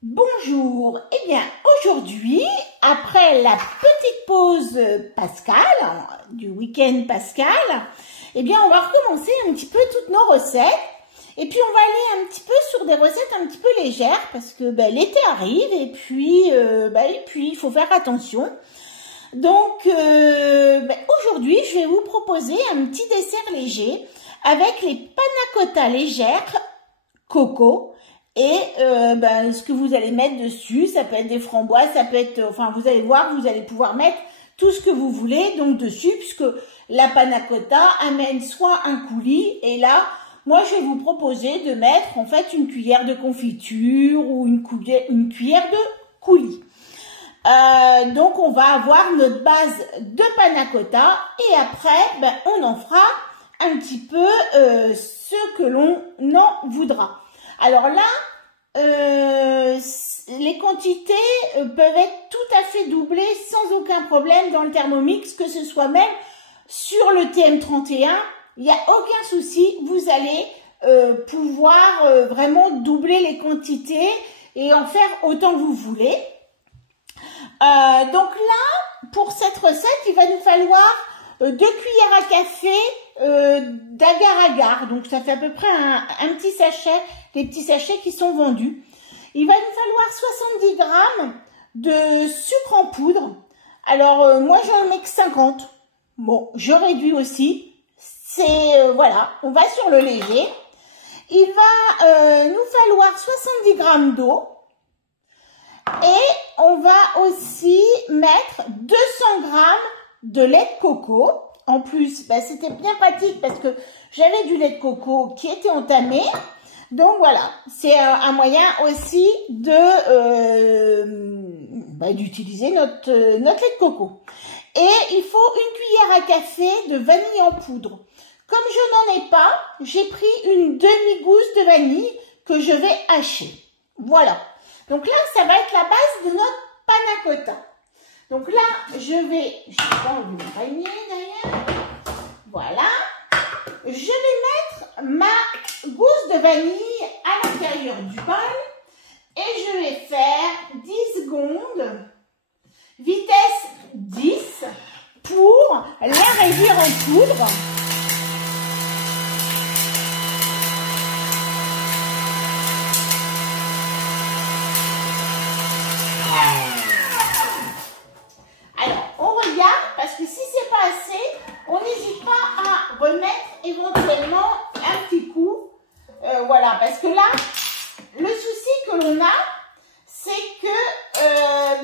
Bonjour, eh bien aujourd'hui, après la petite pause Pascal, du week-end Pascal, eh bien on va recommencer un petit peu toutes nos recettes. Et puis on va aller un petit peu sur des recettes un petit peu légères parce que l'été arrive et puis il faut faire attention. Donc aujourd'hui je vais vous proposer un petit dessert léger avec les panna cotta légères coco. Et ce que vous allez mettre dessus, ça peut être des framboises, ça peut être, enfin vous allez voir, vous allez pouvoir mettre tout ce que vous voulez donc dessus, puisque la panna cotta amène soit un coulis, et là, moi je vais vous proposer de mettre en fait une cuillère de confiture ou une cuillère de coulis. Donc on va avoir notre base de panna cotta, et après, on en fera un petit peu ce que l'on en voudra. Alors là, les quantités peuvent être tout à fait doublées sans aucun problème dans le Thermomix, que ce soit même sur le TM31, il n'y a aucun souci, vous allez pouvoir vraiment doubler les quantités et en faire autant que vous voulez. Donc là, pour cette recette, il va nous falloir 2 cuillères à café d'agar-agar, donc ça fait à peu près un petit sachet, les petits sachets qui sont vendus. Il va nous falloir 70 grammes de sucre en poudre. Alors moi j'en mets que 50. Bon, je réduis aussi. C'est voilà, on va sur le léger. Il va nous falloir 70 grammes d'eau. Et on va aussi mettre 200 grammes de lait de coco. En plus, c'était bien pratique parce que j'avais du lait de coco qui était entamé. Donc voilà, c'est un moyen aussi de d'utiliser notre lait de coco. Et il faut une cuillère à café de vanille en poudre. Comme je n'en ai pas, j'ai pris une demi-gousse de vanille que je vais hacher. Voilà. Donc là, ça va être la base de notre panna cotta. Donc là, je vais pas enlever mon panier d'ailleurs. Voilà. Je vais mettre ma gousse de vanille à l'intérieur du bol et je vais faire 10 secondes, vitesse 10, pour la réduire en poudre. Alors, on regarde parce que si c'est pas assez, on n'hésite pas à remettre éventuellement un petit coup. Voilà, parce que là, le souci que l'on a, c'est que,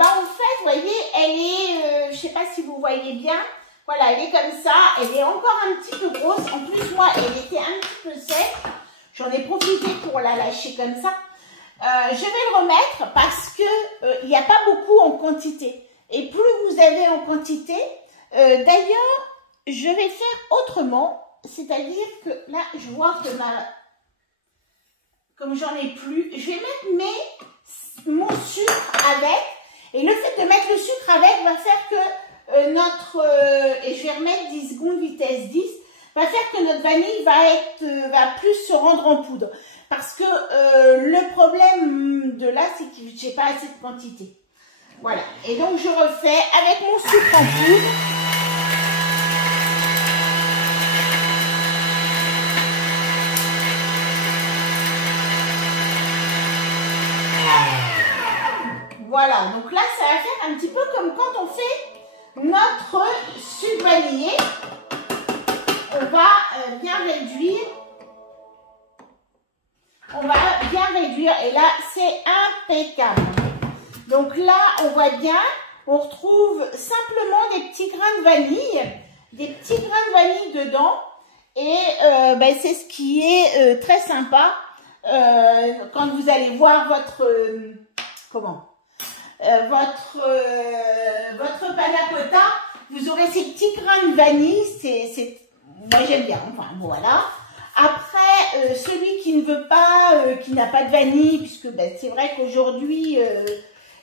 en fait, vous voyez, elle est, je sais pas si vous voyez bien, voilà, elle est comme ça, elle est encore un petit peu grosse. En plus, moi, elle était un petit peu sèche. J'en ai profité pour la lâcher comme ça. Je vais le remettre parce que il n'y a pas beaucoup en quantité. Et plus vous avez en quantité, d'ailleurs, je vais faire autrement. C'est-à-dire que là, je vois que comme j'en ai plus, je vais mettre mon sucre avec. Et le fait de mettre le sucre avec va faire que et je vais remettre 10 secondes, vitesse 10, va faire que notre vanille va plus se rendre en poudre. Parce que le problème de là, c'est que j'ai pas assez de quantité. Voilà. Et donc, je refais avec mon sucre en poudre. Voilà, donc là, ça va faire un petit peu comme quand on fait notre sucre vanillé. On va bien réduire. On va bien réduire et là, c'est impeccable. Donc là, on voit bien, on retrouve simplement des petits grains de vanille, des petits grains de vanille dedans. Et c'est ce qui est très sympa quand vous allez voir votre panna cotta, vous aurez ces petits grains de vanille, moi j'aime bien, enfin voilà. Après, celui qui ne veut pas, qui n'a pas de vanille, puisque c'est vrai qu'aujourd'hui,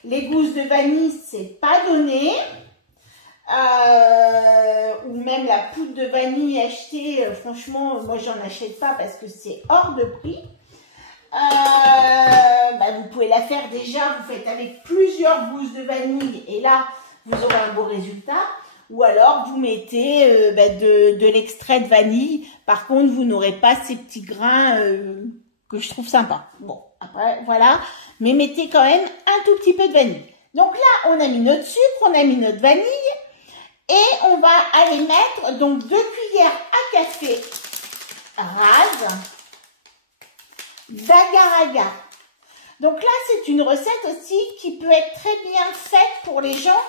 les gousses de vanille, c'est pas donné, ou même la poudre de vanille achetée, franchement, moi j'en achète pas parce que c'est hors de prix. Vous pouvez la faire déjà, vous faites avec plusieurs gousses de vanille et là, vous aurez un beau résultat. Ou alors, vous mettez de l'extrait de vanille. Par contre, vous n'aurez pas ces petits grains que je trouve sympa. Bon, après, voilà. Mais mettez quand même un tout petit peu de vanille. Donc là, on a mis notre sucre, on a mis notre vanille. Et on va aller mettre donc 2 cuillères à café rase d'agar-agar. Donc là, c'est une recette aussi qui peut être très bien faite pour les gens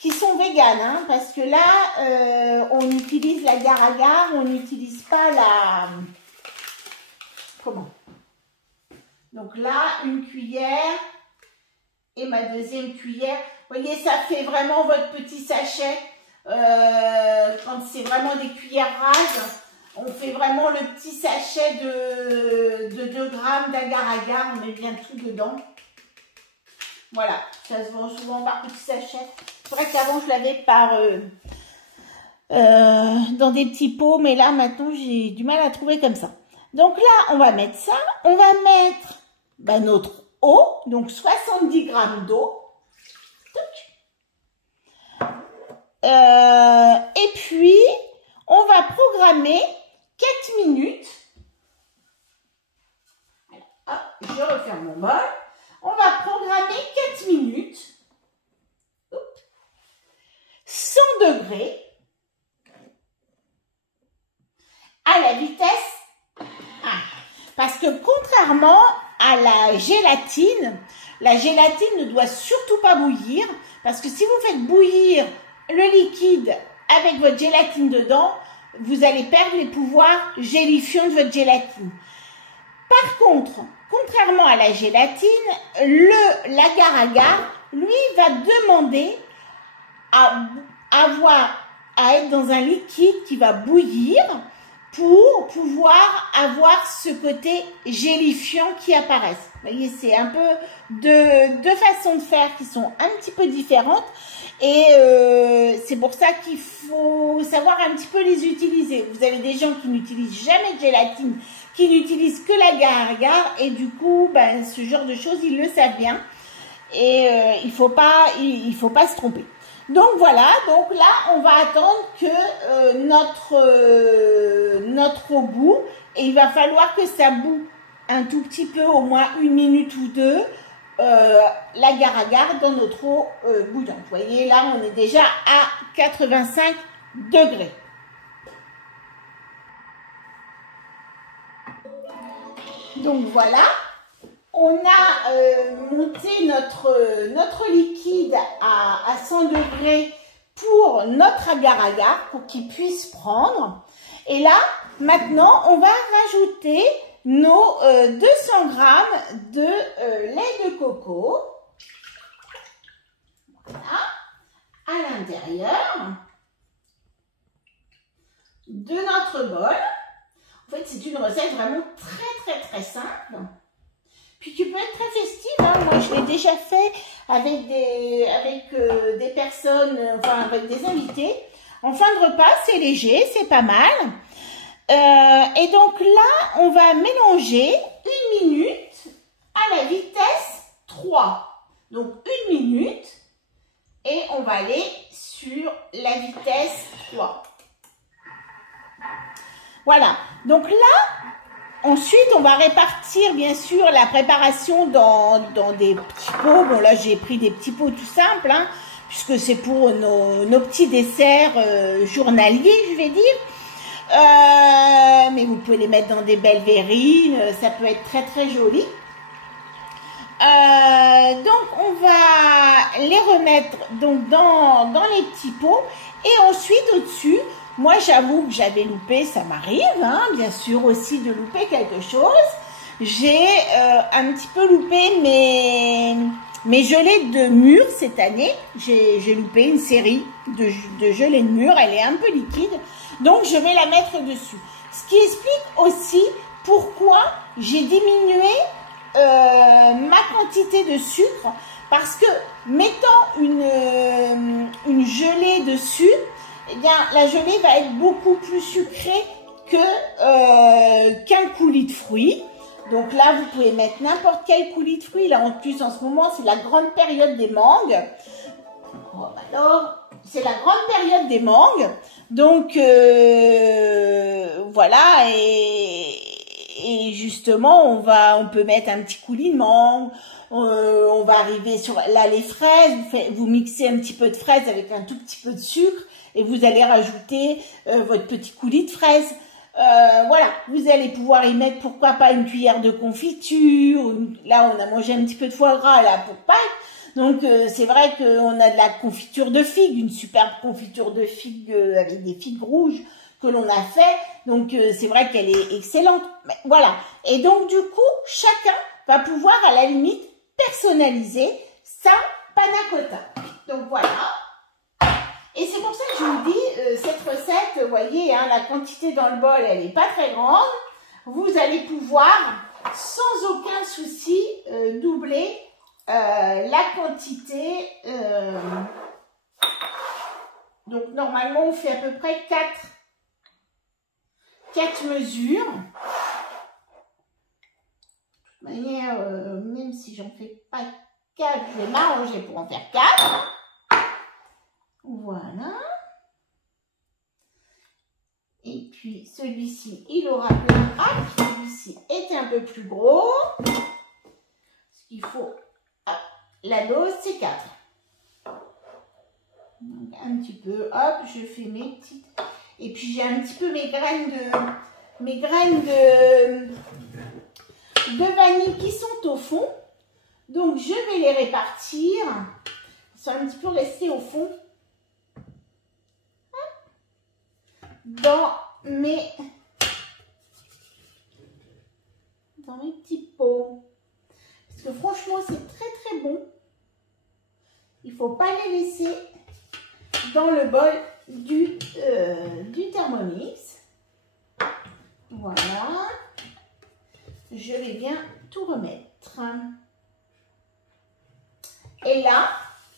qui sont véganes, hein, parce que là, on utilise l'agar-agar, on n'utilise pas la... Comment? Donc là, une cuillère et ma deuxième cuillère. Vous voyez, ça fait vraiment votre petit sachet. Quand c'est vraiment des cuillères rases, on fait vraiment le petit sachet de 2 grammes d'agar-agar, on met bien tout dedans. Voilà, ça se vend souvent par petits sachets. C'est vrai qu'avant je l'avais dans des petits pots, mais là maintenant j'ai du mal à trouver comme ça. Donc là, on va mettre ça, on va mettre notre eau, donc 70 grammes d'eau. Et puis, on va programmer 4 minutes. Alors, hop, je referme mon bol. On va programmer 4 minutes. 100 degrés. À la vitesse 1. Parce que contrairement à la gélatine ne doit surtout pas bouillir. Parce que si vous faites bouillir le liquide avec votre gélatine dedans, vous allez perdre les pouvoirs gélifiants de votre gélatine. Par contre, contrairement à la gélatine, l'agar-agar, lui, va demander à être dans un liquide qui va bouillir pour pouvoir avoir ce côté gélifiant qui apparaisse. Vous voyez, c'est un peu deux façons de faire qui sont un petit peu différentes. Et c'est pour ça qu'il faut savoir un petit peu les utiliser. Vous avez des gens qui n'utilisent jamais de gélatine, qui n'utilisent que l'agar-agar, et du coup, ce genre de choses, ils le savent bien. Et il faut pas se tromper. Donc voilà, donc là, on va attendre que notre eau bout, et il va falloir que ça bout un tout petit peu, au moins 1 minute ou 2, l'agar-agar dans notre eau bouillante. Vous voyez, là, on est déjà à 85 degrés. Donc voilà, on a monté notre liquide à 100 degrés pour notre agar-agar, pour qu'il puisse prendre. Et là, maintenant, on va rajouter nos 200 grammes de lait de coco. Voilà, à l'intérieur de notre bol. En fait, c'est une recette vraiment très simple. Puis qui peut être très festive. Hein. Moi, je l'ai déjà fait avec des personnes, enfin avec des invités. En fin de repas, c'est léger, c'est pas mal. Et donc là, on va mélanger 1 minute à la vitesse 3. Donc 1 minute et on va aller sur la vitesse 3. Voilà. Donc là, ensuite, on va répartir bien sûr la préparation dans des petits pots. Bon là, j'ai pris des petits pots tout simples, hein, puisque c'est pour nos petits desserts journaliers, je vais dire. Mais vous pouvez les mettre dans des belles verrines, ça peut être très joli. Donc on va les remettre donc dans les petits pots et ensuite au-dessus, moi j'avoue que j'avais loupé, ça m'arrive, hein, bien sûr aussi de louper quelque chose. J'ai un petit peu loupé mes gelées de mûres cette année. J'ai loupé une série de gelées de mûres, elle est un peu liquide. Donc, je vais la mettre dessus. Ce qui explique aussi pourquoi j'ai diminué ma quantité de sucre. Parce que, mettant une gelée dessus, eh bien, la gelée va être beaucoup plus sucrée qu'un coulis de fruits. Donc là, vous pouvez mettre n'importe quel coulis de fruits. Là, en plus, en ce moment, c'est la grande période des mangues. Oh, alors, c'est la grande période des mangues. Donc, voilà. Et justement, on peut mettre un petit coulis de mangue. On va arriver sur, là, les fraises. Vous mixez un petit peu de fraises avec un tout petit peu de sucre. Et vous allez rajouter votre petit coulis de fraises. Voilà, vous allez pouvoir y mettre, pourquoi pas, une cuillère de confiture. Là, on a mangé un petit peu de foie gras là pour Pâques. Donc, c'est vrai qu'on a de la confiture de figues, une superbe confiture de figues avec des figues rouges que l'on a fait. Donc, c'est vrai qu'elle est excellente. Mais, voilà. Et donc, du coup, chacun va pouvoir, à la limite, personnaliser sa panna cotta. Donc, voilà. Et c'est pour ça que je vous dis, cette recette, vous voyez, hein, la quantité dans le bol, elle n'est pas très grande. Vous allez pouvoir, sans aucun souci, doubler la quantité. Donc, normalement, on fait à peu près 4 mesures. De toute manière, même si j'en fais pas 4, je vais m'arranger pour en faire 4. Voilà. Et puis, celui-ci, il aura plein. Ah, celui-ci est un peu plus gros. Ce qu'il faut, ah, la dose, c'est 4. Donc, un petit peu, hop, je fais mes petites. Et puis, j'ai un petit peu mes graines de vanille qui sont au fond. Donc, je vais les répartir. Ils sont un petit peu restés au fond. Dans mes petits pots. Parce que franchement, c'est très très bon. Il ne faut pas les laisser dans le bol du Thermomix. Voilà. Je vais bien tout remettre. Et là,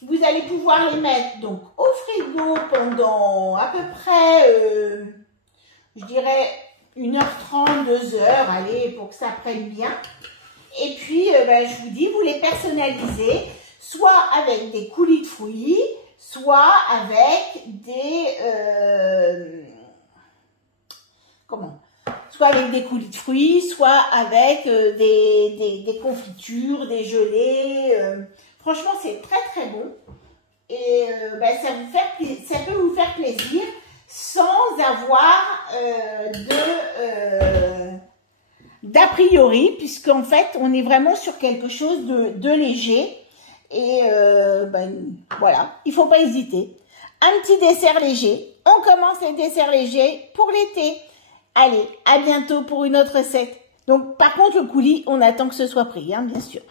vous allez pouvoir les mettre donc au frigo pendant à peu près, je dirais, 1h30, 2h, allez, pour que ça prenne bien. Et puis, je vous dis, vous les personnalisez, soit avec des coulis de fruits, soit avec des... soit avec des coulis de fruits, soit avec des confitures, des gelées. Franchement, c'est très très bon. Et ça peut vous faire plaisir sans avoir d'a priori, puisqu'en fait, on est vraiment sur quelque chose de léger. Et voilà, il ne faut pas hésiter. Un petit dessert léger. On commence les desserts légers pour l'été. Allez, à bientôt pour une autre recette. Donc, par contre, le coulis, on attend que ce soit pris, hein, bien sûr.